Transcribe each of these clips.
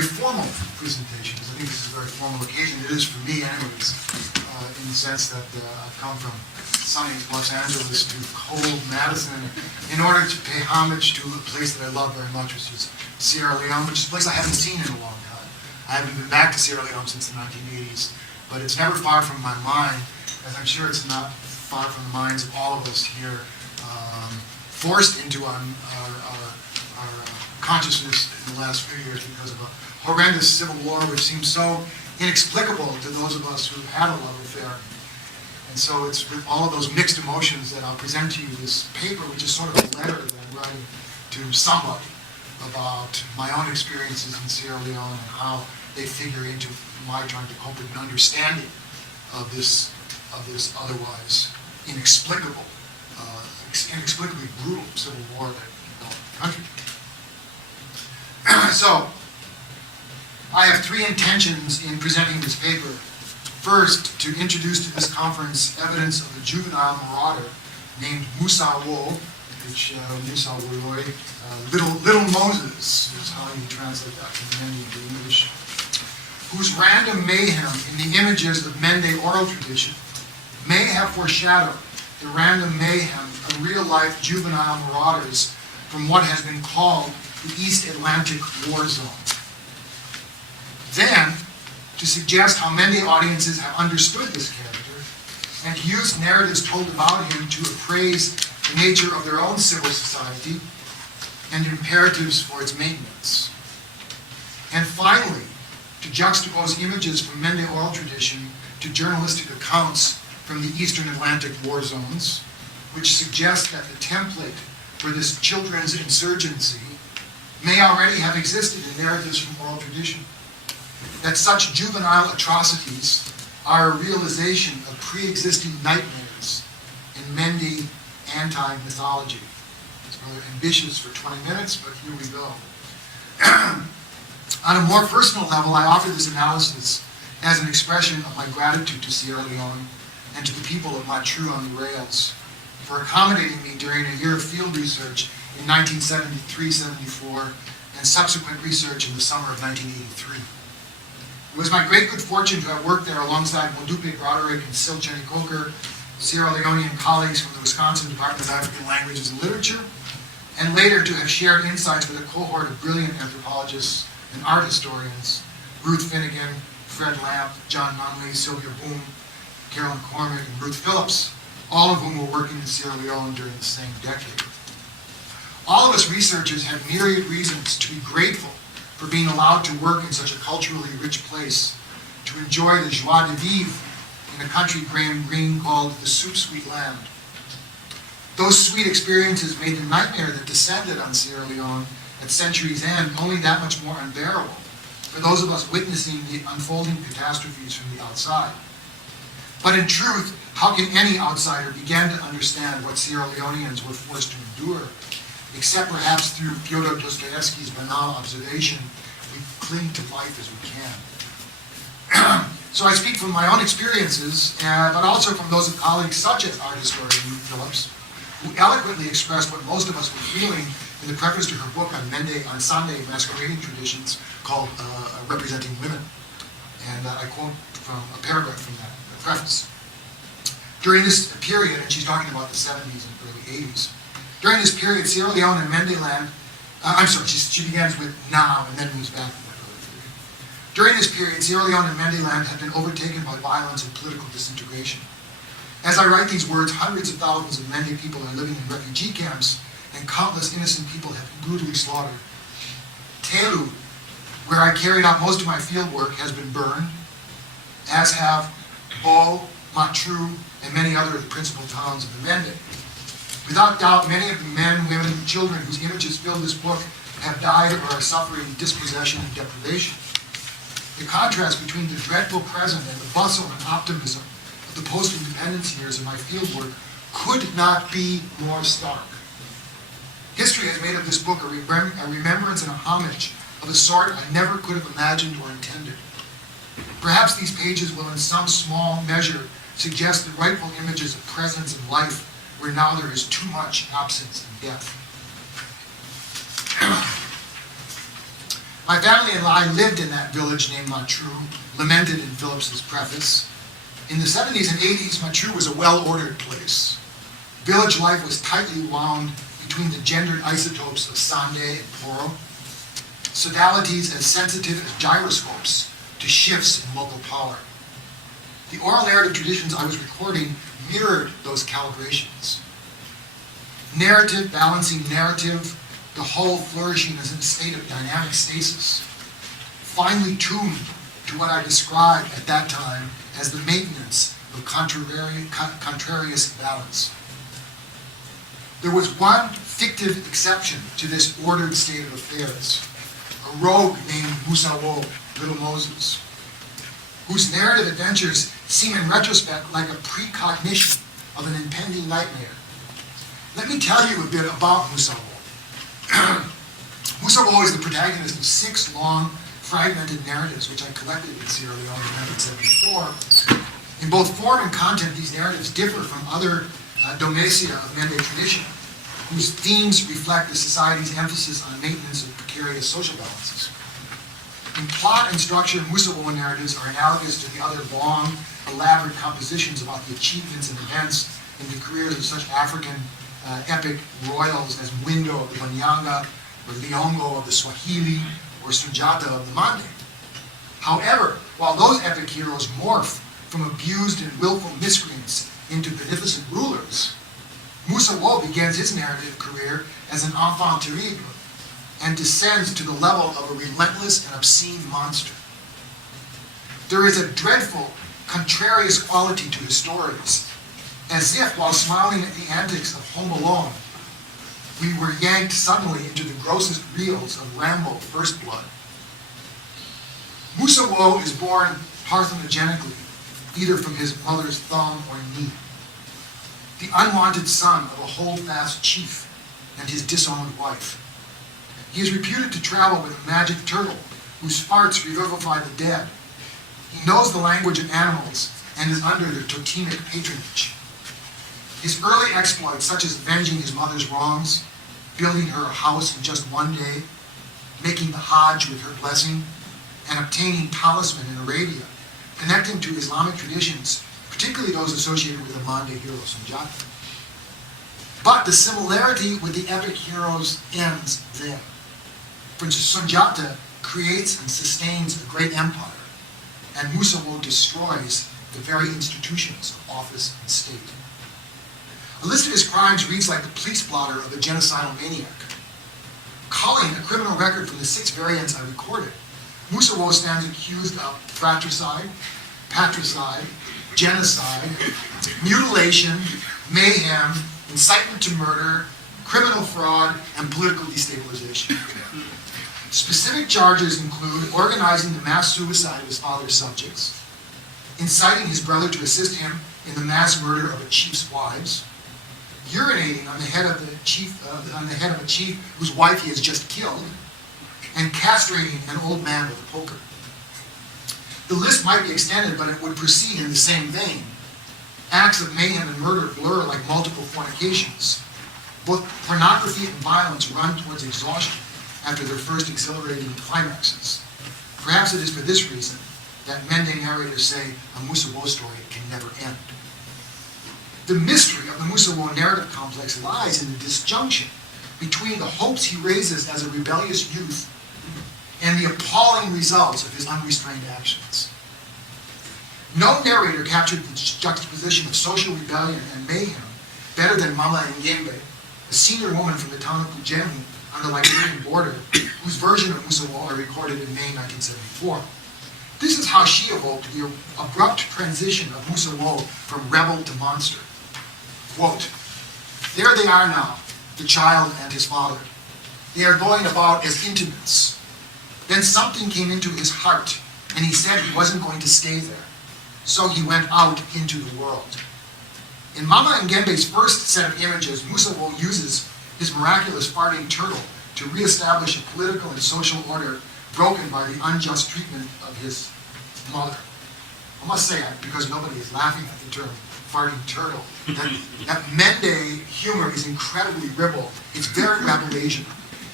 very formal presentation, because I think this is a very formal occasion. It is for me anyways, in the sense that I've come from sunny Los Angeles to cold Madison in order to pay homage to a place that I love very much, which is Sierra Leone, which is a place I haven't seen in a long time. I haven't been back to Sierra Leone since the 1980s, but it's never far from my mind, as I'm sure it's not far from the minds of all of us here, forced into our consciousness in the last few years because of a horrendous civil war which seems so inexplicable to those of us who've had a love affair. And so it's with all of those mixed emotions that I'll present to you this paper, which is sort of a letter that I'm writing to somebody about my own experiences in Sierra Leone and how they figure into my trying to cope with an understanding of this otherwise inexplicably brutal civil war that engulfed the country. So, I have three intentions in presenting this paper. First, to introduce to this conference evidence of a juvenile marauder named Musa Wo, which Musa Woloi, Little Moses is how you translate that from Mende into English, whose random mayhem in the images of Mende oral tradition may have foreshadowed the random mayhem of real-life juvenile marauders from what has been called the East Atlantic War Zone. Then, to suggest how Mende audiences have understood this character, and to use narratives told about him to appraise the nature of their own civil society and imperatives for its maintenance. And finally, to juxtapose images from Mende oral tradition to journalistic accounts from the Eastern Atlantic war zones, which suggest that the template for this children's insurgency may already have existed in narratives from oral tradition, that such juvenile atrocities are a realization of pre-existing nightmares in Mende anti-mythology. It's rather ambitious for 20 minutes, but here we go. On a more personal level, I offer this analysis as an expression of my gratitude to Sierra Leone and to the people of Matru on the Rails for accommodating me during a year of field research in 1973-74 and subsequent research in the summer of 1983. It was my great good fortune to have worked there alongside Modupe Broderick and Sil Jenny Coker, Sierra Leonean colleagues from the Wisconsin Department of African Languages and Literature, and later to have shared insights with a cohort of brilliant anthropologists and art historians, Ruth Finnegan, Fred Lamp, John Nunley, Sylvia Boom, Carolyn Cormick, and Ruth Phillips, all of whom were working in Sierra Leone during the same decade. All of us researchers have myriad reasons to be grateful for being allowed to work in such a culturally rich place, to enjoy the joie de vivre in a country Graham Greene called the soup sweet land. Those sweet experiences made the nightmare that descended on Sierra Leone at century's end only that much more unbearable for those of us witnessing the unfolding catastrophes from the outside. But in truth, how can any outsider begin to understand what Sierra Leoneans were forced to endure, except perhaps through Fyodor Dostoevsky's banal observation, we cling to life as we can. So I speak from my own experiences, but also from those of colleagues such as art historian Ruth Phillips, who eloquently expressed what most of us were feeling in the preface to her book on Sunday masquerading traditions called Representing Women. And I quote from a paragraph from that preface. During this period, and she's talking about the 70s and early 80s, during this period, Sierra Leone and Mendeland, she begins with now and then moves back to that early period. During this period, Sierra Leone and Mendeland have been overtaken by violence and political disintegration. As I write these words, hundreds of thousands of Mende people are living in refugee camps, and countless innocent people have been brutally slaughtered. Telu, where I carried out most of my field work, has been burned, as have Bo, Matru, and many other of the principal towns of the Mende. Without doubt, many of the men, women, and children whose images fill this book have died or are suffering dispossession and deprivation. The contrast between the dreadful present and the bustle and optimism of the post-independence years of my fieldwork could not be more stark. History has made of this book a remembrance and a homage of a sort I never could have imagined or intended. Perhaps these pages will in some small measure suggest the rightful images of presence and life where now there is too much absence and death. My family and I lived in that village named Matru, lamented in Phillips's preface. In the 70s and 80s, Matru was a well-ordered place. Village life was tightly wound between the gendered isotopes of Sande and Poro, sodalities as sensitive as gyroscopes to shifts in local power. The oral narrative traditions I was recording mirrored those calibrations. Narrative balancing narrative, the whole flourishing as in a state of dynamic stasis, finely tuned to what I described at that time as the maintenance of contrarious balance. There was one fictive exception to this ordered state of affairs, a rogue named Musawo, Little Moses, whose narrative adventures seem in retrospect like a precognition of an impending nightmare. Let me tell you a bit about Musawo. Musawo is the protagonist of 6 long, fragmented narratives, which I collected in Sierra Leone in 1974. In both form and content, these narratives differ from other domecia of Mende tradition, whose themes reflect the society's emphasis on maintenance of precarious social balances. In plot and structure, Musawo narratives are analogous to the other long, elaborate compositions about the achievements and events in the careers of such African epic royals as Mwindo of the Wanyanga, or Liongo of the Swahili, or Sunjata of the Mande. However, while those epic heroes morph from abused and willful miscreants into beneficent rulers, Musawo begins his narrative career as an enfant terrible and descends to the level of a relentless and obscene monster. There is a dreadful, contrarious quality to his stories, as if, while smiling at the antics of Home Alone, we were yanked suddenly into the grossest reels of Rambo First Blood. Musawo is born parthenogenically, either from his mother's thumb or knee, the unwanted son of a hold-fast chief and his disowned wife. He is reputed to travel with a magic turtle whose farts revivify the dead. He knows the language of animals and is under their totemic patronage. His early exploits, such as avenging his mother's wrongs, building her a house in just one day, making the Hajj with her blessing, and obtaining talisman in Arabia, connecting to Islamic traditions, particularly those associated with the Mande hero Sunjata. But the similarity with the epic heroes ends there. For Sunjata creates and sustains a great empire, and Musawo destroys the very institutions of office and state. A list of his crimes reads like the police blotter of a genocidal maniac. Culling a criminal record from the 6 variants I recorded, Musawo stands accused of fratricide, patricide, genocide, mutilation, mayhem, incitement to murder, criminal fraud, and political destabilization. Specific charges include organizing the mass suicide of his father's subjects, inciting his brother to assist him in the mass murder of a chief's wives, urinating on the head of a chief whose wife he has just killed, and castrating an old man with a poker. The list might be extended, but it would proceed in the same vein. Acts of mayhem and murder blur like multiple fornications. Both pornography and violence run towards exhaustion after their first exhilarating climaxes. Perhaps it is for this reason that Mende narrators say a Musawo story can never end. The mystery of the Musawo narrative complex lies in the disjunction between the hopes he raises as a rebellious youth and the appalling results of his unrestrained actions. No narrator captured the juxtaposition of social rebellion and mayhem better than Mama Ngembe, a senior woman from the town of Kujeni on the Liberian border, whose version of Musawo I recorded in May 1974. This is how she evoked the abrupt transition of Musawo from rebel to monster. Quote, "There they are now, the child and his father. They are going about as intimates. Then something came into his heart, and he said he wasn't going to stay there. So he went out into the world." In Mama Ngembe's first set of images, Musawo uses his miraculous farting turtle to reestablish a political and social order broken by the unjust treatment of his mother. I must say, because nobody is laughing at the term farting turtle, that Mende humor is incredibly ribald. It's very Rabelaisian.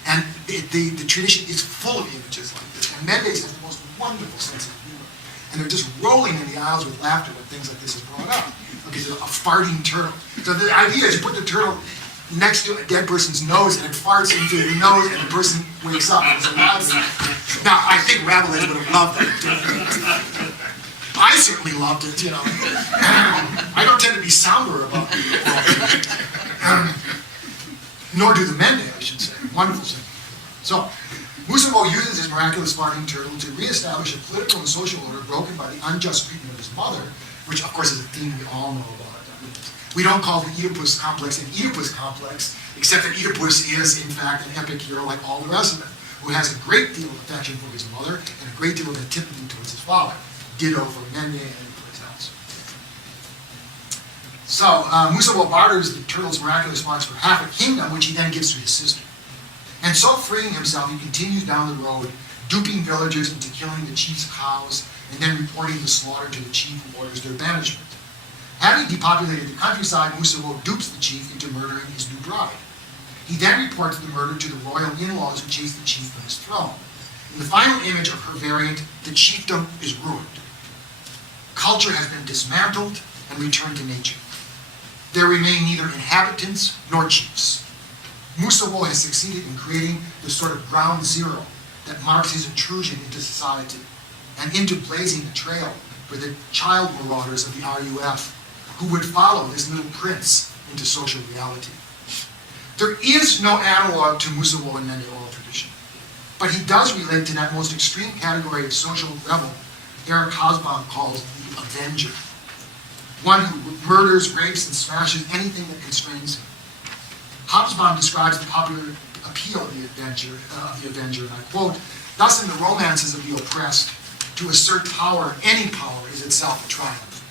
And the tradition is full of images like this. And Mendes has the most wonderful sense of humor. And they're just rolling in the aisles with laughter when things like this is brought up. Okay, so a farting turtle. So the idea is you put the turtle next to a dead person's nose and it farts into the nose and the person wakes up. It's a loud sound. Now, I think Rabelais would have loved that. I certainly loved it, you know. I don't tend to be somber about it. Nor do the Mende, I should say. Wonderful thing. So, Musabo uses his miraculous farting turtle to reestablish a political and social order broken by the unjust treatment of his mother, which of course is a theme we all know about. We don't call the Oedipus complex an Oedipus complex, except that Oedipus is, in fact, an epic hero like all the rest of them, who has a great deal of affection for his mother and a great deal of antipathy towards his father. Ditto for Mende and anyplace else. So, Musabo barters the turtle's miraculous marks for half a kingdom, which he then gives to his sister. And so freeing himself, he continues down the road, duping villagers into killing the chief's cows, and then reporting the slaughter to the chief who orders their banishment. Having depopulated the countryside, Musabo dupes the chief into murdering his new bride. He then reports the murder to the royal in-laws who chase the chief from his throne. In the final image of her variant, the chiefdom is ruined. Culture has been dismantled and returned to nature. There remain neither inhabitants nor chiefs. Musabo has succeeded in creating the sort of ground zero that marks his intrusion into society and into blazing a trail for the child marauders of the RUF who would follow this little prince into social reality. There is no analog to Musabo in Mende oral tradition, but he does relate to that most extreme category of social rebel Eric Hobsbawm calls the Avenger, one who murders, rapes, and smashes anything that constrains him. Hobsbawm describes the popular appeal of the Avenger, and I quote, "Thus in the romances of the oppressed, to assert power, any power, is itself a triumph.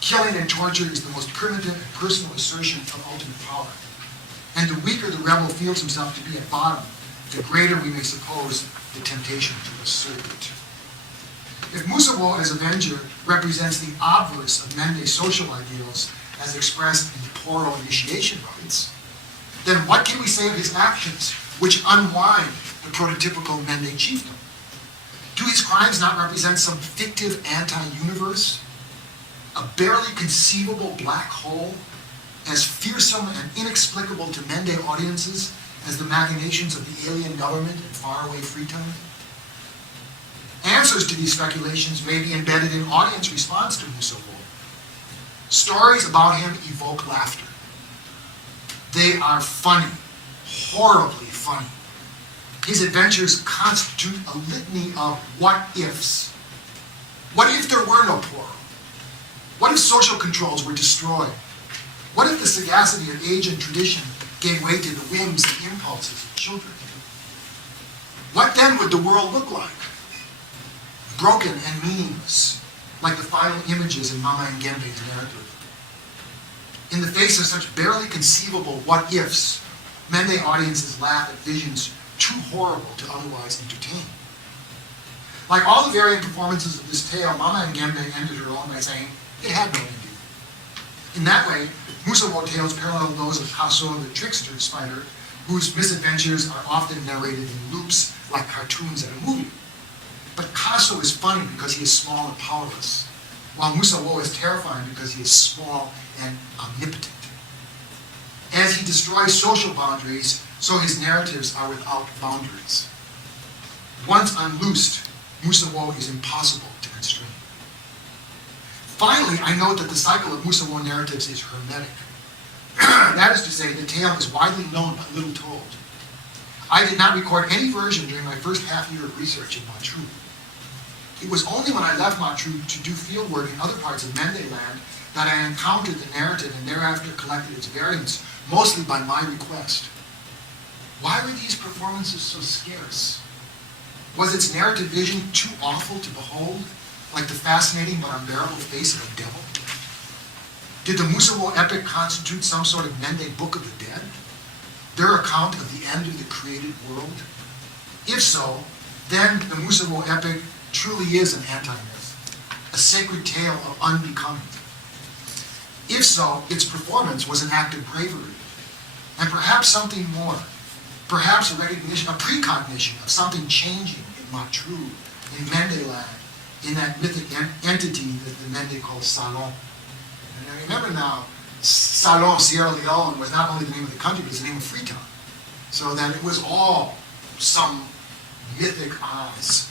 Killing and torture is the most primitive and personal assertion of ultimate power. And the weaker the rebel feels himself to be at bottom, the greater we may suppose the temptation to assert it." If Musabo as Avenger represents the obverse of Mende's social ideals as expressed in the Poro initiation rites, then what can we say of his actions which unwind the prototypical Mende chiefdom? Do his crimes not represent some fictive anti-universe? A barely conceivable black hole, as fearsome and inexplicable to Mende audiences as the machinations of the alien government in faraway Freetown? Answers to these speculations may be embedded in audience response to Musabo. Stories about him evoke laughter. They are funny, horribly funny. His adventures constitute a litany of what-ifs. What if there were no Poro? What if social controls were destroyed? What if the sagacity of age and tradition gave way to the whims and impulses of children? What then would the world look like? Broken and meaningless, like the final images in Mama Ngembe's narrative. In the face of such barely conceivable what-ifs, Mende audiences laugh at visions too horrible to otherwise entertain. Like all the variant performances of this tale, Mama Ngembe ended her own by saying, it had no ending. In that way, Musabo tales parallel those of Kaso the trickster spider, whose misadventures are often narrated in loops like cartoons at a movie. But Kaso is funny because he is small and powerless, while Musabo is terrifying because he is small and omnipotent. As he destroys social boundaries, so his narratives are without boundaries. Once unloosed, Musabo is impossible to constrain. Finally, I note that the cycle of Musabo narratives is hermetic. That is to say, the tale is widely known but little told. I did not record any version during my first half year of research in Matru. It was only when I left Matru to do field work in other parts of Mende land that I encountered the narrative and thereafter collected its variants, mostly by my request. Why were these performances so scarce? Was its narrative vision too awful to behold, like the fascinating but unbearable face of a devil? Did the Musabo epic constitute some sort of Mende Book of the Dead? Their account of the end of the created world? If so, then the Musabo epic truly is an anti-myth, a sacred tale of unbecoming. If so, its performance was an act of bravery, and perhaps something more, perhaps a recognition, a precognition of something changing in Matru, in Mende land, in that mythic entity that the Mende called Salon. And I remember now, Salon, Sierra Leone, was not only the name of the country, but it was the name of Freetown. So that it was all some mythic Oz.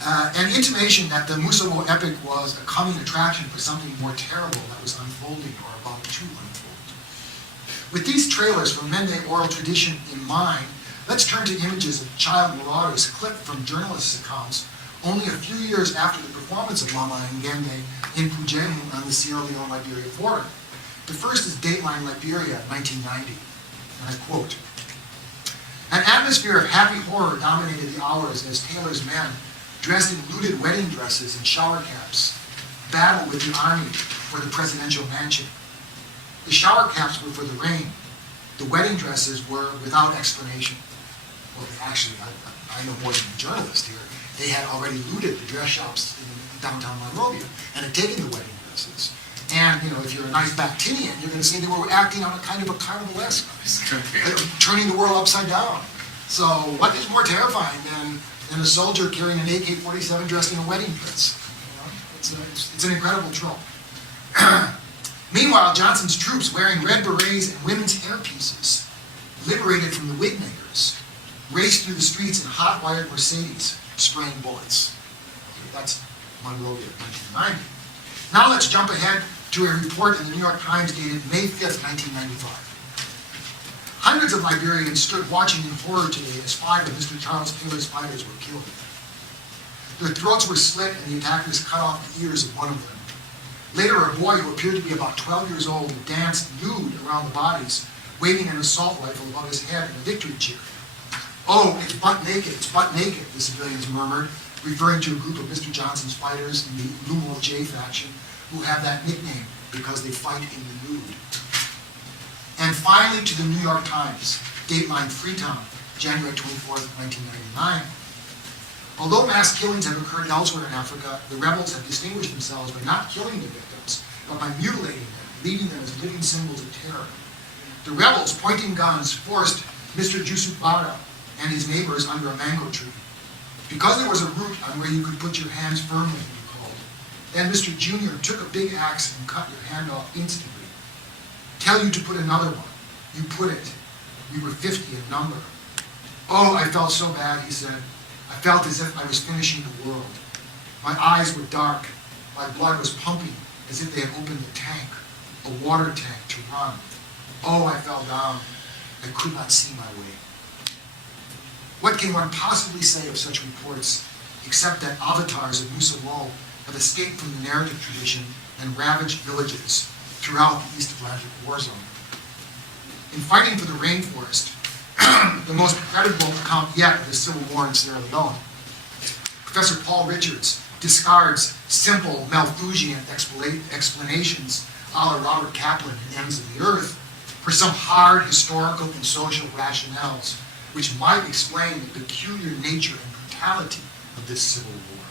An intimation that the Musawo epic was a coming attraction for something more terrible that was unfolding or about to unfold. With these trailers from Mende oral tradition in mind, let's turn to images of child marauders clipped from journalists' accounts only a few years after the performance of Mama Ngende in Pujemu on the Sierra Leone-Liberia border. The first is Dateline Liberia, 1990, and I quote, "An atmosphere of happy horror dominated the hours as Taylor's men, dressed in looted wedding dresses and shower caps, battled with the army for the presidential mansion. The shower caps were for the rain. The wedding dresses were without explanation." Well, actually, I know more than a journalist here. They had already looted the dress shops in downtown Monrovia and had taken the wedding dresses. And, you know, if you're a nice Bactinian, you're going to say they were acting on a kind of a carnivalesque, turning the world upside down. So what is more terrifying than a soldier carrying an AK-47 dressed in a wedding dress? You know, it's an incredible trope. Meanwhile, Johnson's troops, wearing red berets and women's hairpieces, liberated from the wig makers, raced through the streets in hot-wired Mercedes, spraying bullets. That's Monrovia, 1990. Now let's jump ahead to a report in the New York Times dated May 5th, 1995. Hundreds of Liberians stood watching in horror today as 5 of Mr. Charles Taylor's fighters were killed. Their throats were slit and the attackers cut off the ears of one of them. Later, a boy who appeared to be about 12 years old danced nude around the bodies, waving an assault rifle above his head in a victory cheer. "Oh, it's butt naked," the civilians murmured, referring to a group of Mr. Johnson's fighters in the Lumo J faction who have that nickname because they fight in the nude. And finally to the New York Times, Dateline Freetown, January 24th, 1999. Although mass killings have occurred elsewhere in Africa, the rebels have distinguished themselves by not killing the victims, but by mutilating them, leaving them as living symbols of terror. The rebels, pointing guns, forced Mr. Jusuf Bara and his neighbors under a mango tree. Because there was a root on where you could put your hands firmly, he called. Then Mr. Junior took a big axe and cut your hand off instantly. Tell you to put another one. You put it. We were 50 in number. Oh, I felt so bad, he said. I felt as if I was finishing the world. My eyes were dark. My blood was pumping as if they had opened a tank, a water tank to run. Oh, I fell down. I could not see my way. What can one possibly say of such reports, except that avatars of Musawo have escaped from the narrative tradition and ravaged villages throughout the East Atlantic war zone? In Fighting for the Rainforest, the most credible account yet of the Civil War in Sierra Leone, Professor Paul Richards discards simple Malthusian explanations a la Robert Kaplan in Ends of the Earth for some hard historical and social rationales which might explain the peculiar nature and brutality of this civil war.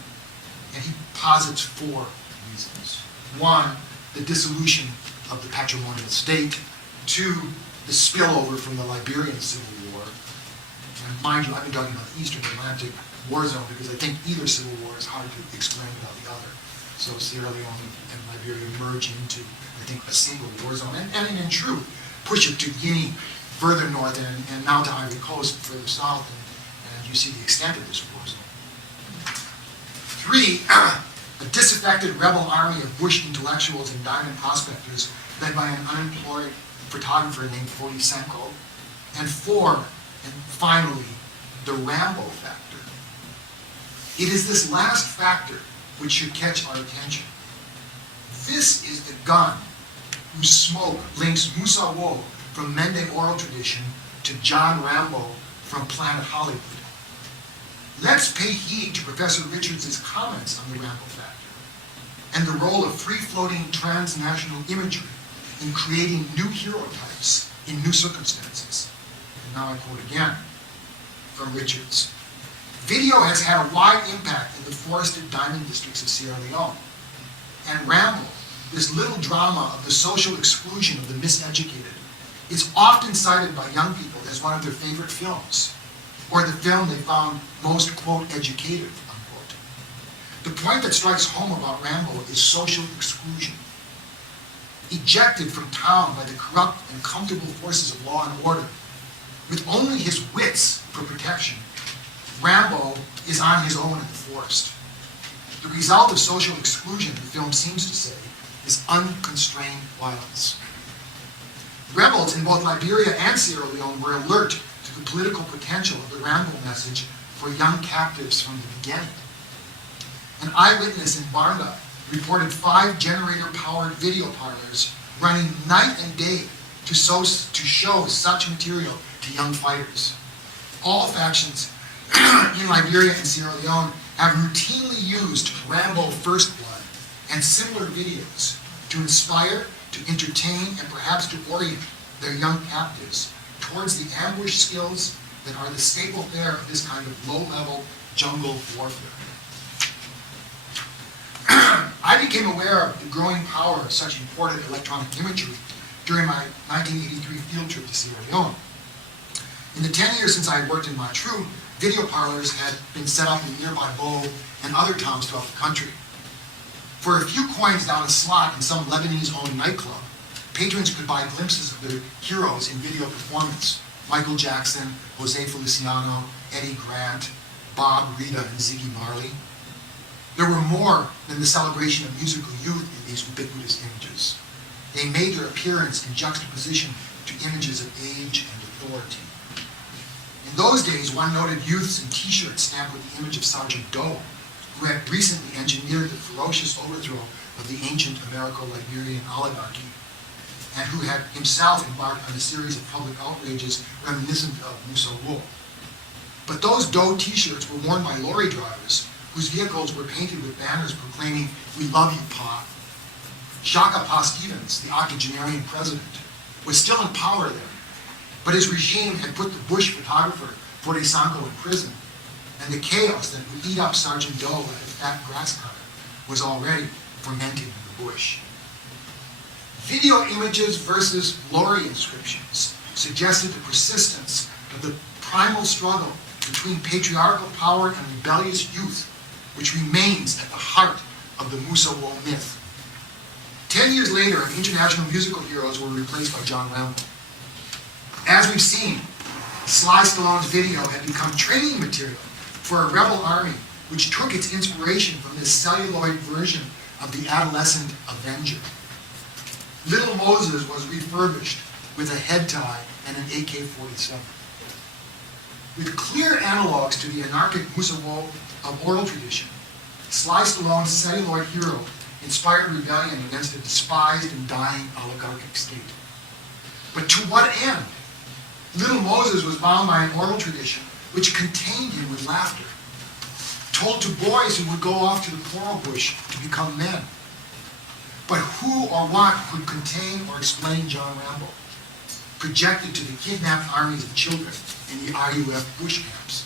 And he posits 4 reasons. 1, the dissolution of the patrimonial state. 2, the spillover from the Liberian Civil War. And mind you, I've been talking about the Eastern Atlantic war zone because I think either civil war is hard to explain without the other. So Sierra Leone and Liberia merge into, I think, a single war zone. And in truth, push it to Guinea further north and now to Ivory Coast further south, and you see the extent of this war zone. 3, a disaffected rebel army of bush intellectuals and diamond prospectors led by an unemployed photographer named Fodi Senko. And 4, and finally, the Rambo factor. It is this last factor which should catch our attention. This is the gun whose smoke links Musawo from Mende oral tradition to John Rambo from Planet Hollywood. Let's pay heed to Professor Richards' comments on the Rambo factor and the role of free-floating transnational imagery in creating new hero types in new circumstances. And now I quote again from Richards. Video has had a wide impact in the forested diamond districts of Sierra Leone. And Rambo, this little drama of the social exclusion of the miseducated, is often cited by young people as one of their favorite films, or the film they found most, quote, educative, unquote. The point that strikes home about Rambo is social exclusion. Ejected from town by the corrupt and comfortable forces of law and order, with only his wits for protection, Rambo is on his own in the forest. The result of social exclusion, the film seems to say, is unconstrained violence. Rebels in both Liberia and Sierra Leone were alert to the political potential of the Rambo message for young captives from the beginning. An eyewitness in Barnda reported 5 generator-powered video parlors running night and day to show such material to young fighters. All factions in Liberia and Sierra Leone have routinely used Rambo First Blood and similar videos to inspire, to entertain, and perhaps to orient their young captives towards the ambush skills that are the staple fare of this kind of low-level jungle warfare. I became aware of the growing power of such imported electronic imagery during my 1983 field trip to Sierra Leone. In the 10 years since I had worked in Matruh, video parlors had been set up in nearby Bo and other towns throughout the country. For a few coins down a slot in some Lebanese-owned nightclub, patrons could buy glimpses of their heroes in video performance: Michael Jackson, Jose Feliciano, Eddie Grant, Bob, Rita, and Ziggy Marley. There were more than the celebration of musical youth in these ubiquitous images. They made their appearance in juxtaposition to images of age and authority. In those days, one noted youths in t-shirts stamped with the image of Sergeant Doe, who had recently engineered the ferocious overthrow of the ancient Americo-Liberian oligarchy, and who had himself embarked on a series of public outrages reminiscent of Musa Wool. But those Doe t-shirts were worn by lorry drivers whose vehicles were painted with banners proclaiming, "We love you, Pa." Shaka Pa Stevens, the octogenarian president, was still in power there, but his regime had put the Bush photographer Fode Sanko in prison, and the chaos that would eat up Sergeant Doe like a fat grass cutter was already fermenting in the bush. Video images versus lorry inscriptions suggested the persistence of the primal struggle between patriarchal power and rebellious youth, which remains at the heart of the Musa Wool myth. 10 years later, international musical heroes were replaced by John Rambo. As we've seen, Sly Stallone's video had become training material for a rebel army which took its inspiration from this celluloid version of the adolescent Avenger. Little Moses was refurbished with a head tie and an AK-47. With clear analogs to the anarchic Musa Wool of oral tradition, Sly Stallone's celluloid hero inspired rebellion against a despised and dying oligarchic state. But to what end? Little Moses was bound by an oral tradition which contained him with laughter, told to boys who would go off to the coral bush to become men. But who or what could contain or explain John Rambo, projected to the kidnapped armies of children in the RUF bush camps?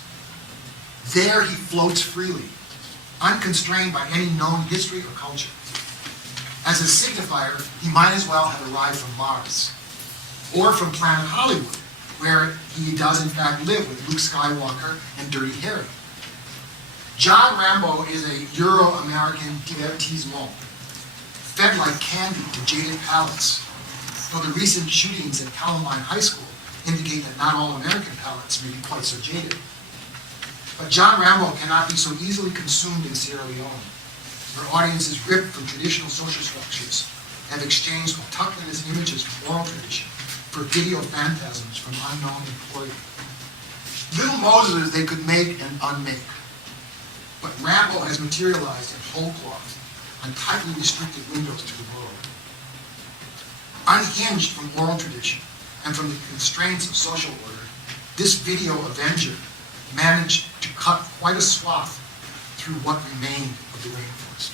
There he floats freely, unconstrained by any known history or culture. As a signifier, he might as well have arrived from Mars, or from Planet Hollywood, where he does in fact live with Luke Skywalker and Dirty Harry. John Rambo is a Euro-American divertissement, fed like candy to jaded palates, though the recent shootings at Columbine High School indicate that not all American palates may be quite so jaded. But John Rambo cannot be so easily consumed in Sierra Leone, where audiences ripped from traditional social structures have exchanged autochthonous images from oral tradition for video phantasms from unknown employee. Little Moses they could make and unmake, but Rambo has materialized in whole cloth on tightly restricted windows to the world. Unhinged from oral tradition and from the constraints of social order, this video Avenger managed to cut quite a swath through what remained of the rainforest.